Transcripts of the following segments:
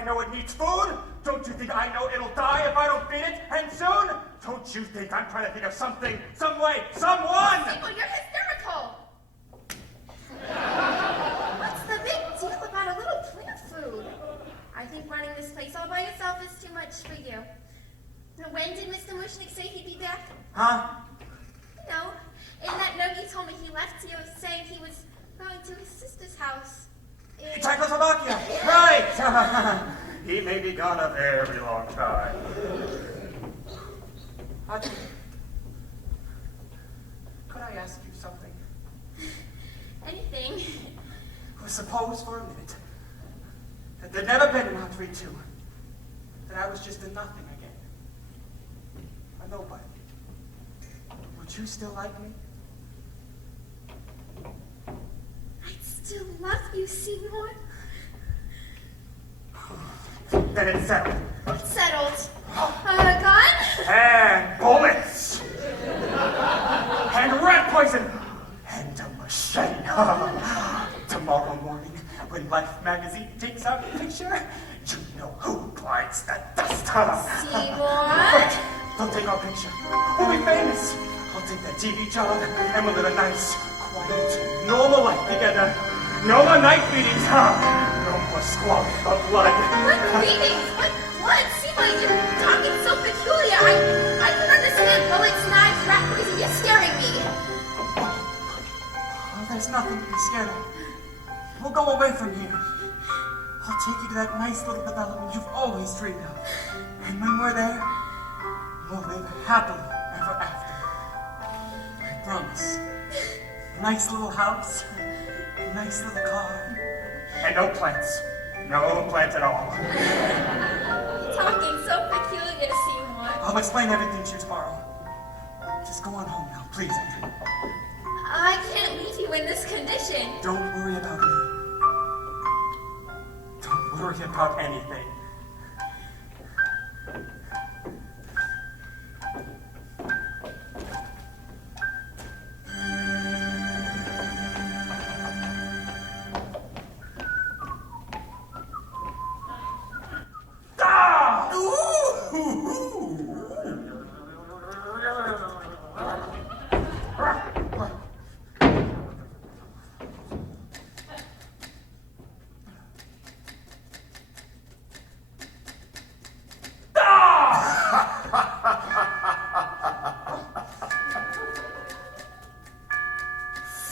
I know it needs food? Don't you think I know it'll die if I don't feed it, and soon? Don't you think I'm trying to think of something, some way, someone? Seymour, you're hysterical. What's the big deal about a little plant food? I think running this place all by yourself is too much for you. Now, when did Mr. Mushnick say he'd be back? Huh? You know, in that note you told me he left you saying he was going to his sister's house. Czechoslovakia! Right! He may be gone a very long time. Audrey, could I ask you something? Anything. Well, suppose for a minute that there'd never been an Audrey too. That I was just a nothing again. A nobody. Would you still like me? I'd still love you, Seymour. Then it's settled. What's settled? Gun? And bullets! And rat poison! And a machete! Tomorrow morning, when Life magazine takes out a picture, you know who bites the dust! Seymour? They'll take our picture. We'll be famous. I'll take that TV job, and we'll live a nice, quiet, normal life together. No more night meetings, no more squalling of blood. What meetings? What blood? Seymour, you're talking so peculiar. I can understand bullets, knives, rat poison. You're scaring me. Oh, there's nothing to be scared of. We'll go away from here. I'll take you to that nice little development you've always dreamed of. And when we're there, we'll live happily ever after. I promise. A nice little house, a nice little car, and no plants. No plants at all. You're talking so peculiar, Seymour. I'll explain everything to you tomorrow. Just go on home now, please, Audrey. I can't leave you in this condition. Don't worry about me. Don't worry about anything.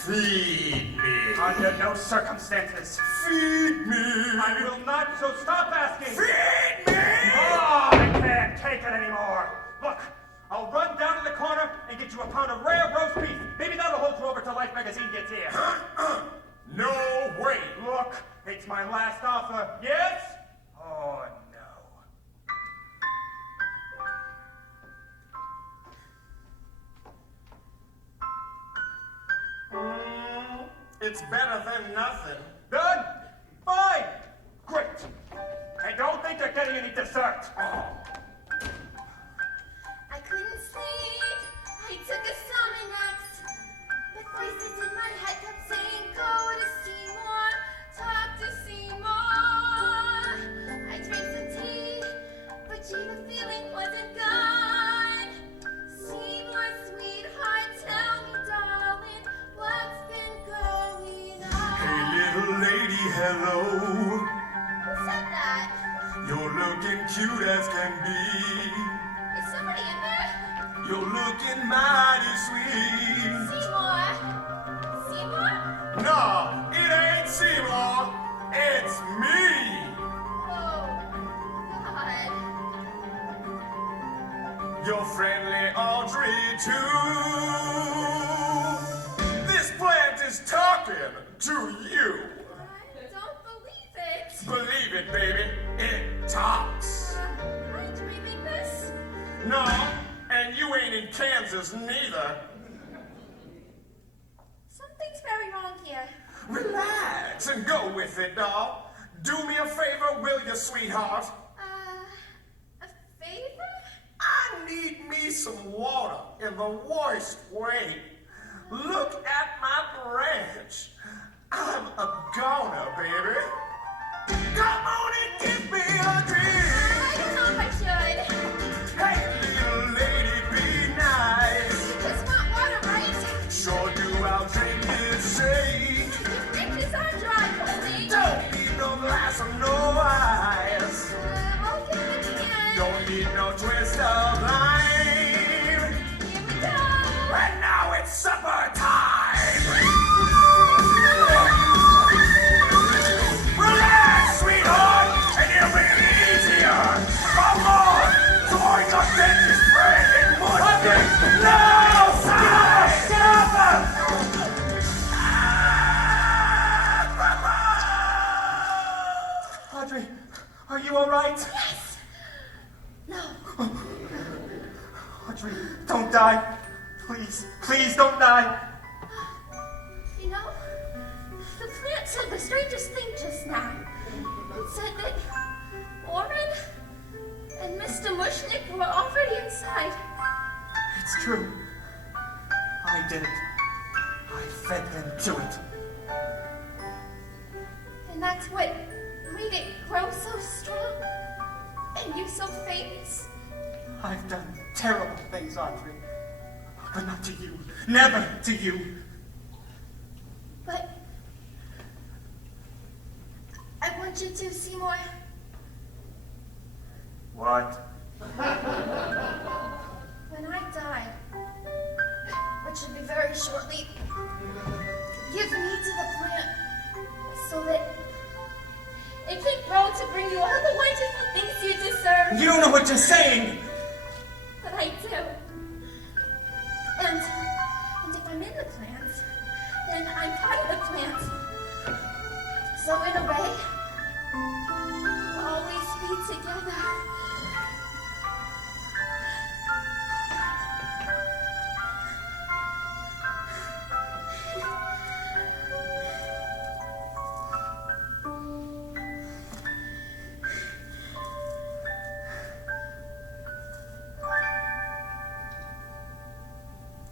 Feed me. Under no circumstances. Feed me. I will not, so stop asking. Feed me! Oh, I can't take it anymore. Look, I'll run down to the corner and get you a pound of rare roast beef. Maybe that'll hold you over till Life magazine gets here. No way. Look, it's my last offer. Yes? Oh, no. It's better than nothing. Done? Fine. Great. And don't think you're getting any dessert. I couldn't sleep. I took a Sominex. The voices in my head kept saying, go to Seymour, talk to Seymour. I drank some tea, but gee, the feeling wasn't gone. Seymour, sweetheart, tell me, darling, what's been going on? Hey, little lady, hello. Who said that? You're looking cute as can be. Is somebody in there? You're looking mighty sweet. Seymour? Seymour? No, it ain't Seymour. It's me. Oh, God. Your friendly Audrey, too. This plant is talking to you. I don't believe it. Believe it, baby. It talks. Am I dreaming this? No, and you ain't in Kansas neither. Something's very wrong here. Relax and go with it, doll. Do me a favor, will you, sweetheart? A favor? I need me some water in the worst way. Look at my branch. I'm a goner, baby. Come on and give me a I drink. don't know if I should. Hey, little lady, be nice. You just want water, right? Sure do, I'll drink it straight. You think this are dry, Colby? Don't need no glass or no ice. I'll give it again. Don't need no twist of lime. Here we go. And now it's supper time. Relax, sweetheart, and it'll be easier. Come on, join the dentist friend and put this no side. Get up! Audrey, are you all right? Yes. No. Audrey, don't die. Please, please don't die. You know, the plant said the strangest thing just now. It said that Warren and Mr. Mushnick were already inside. It's true. I did it. I fed them to it. And that's what made it grow so strong and you so famous. I've done terrible things, Audrey. But not to you. Never to you. But I want you to, Seymour. What? When I die, which should be very shortly, give me to the plant so that it can grow to bring you all the wonderful things you deserve. You don't know what you're saying. But I do. And if I'm in the plant, then I'm part of the plant. So in a way, we'll always be together.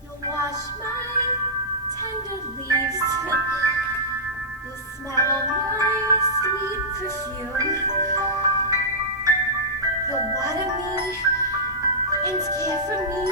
You'll wash my tender leaves. You'll smell my sweet perfume. You'll water me and care for me.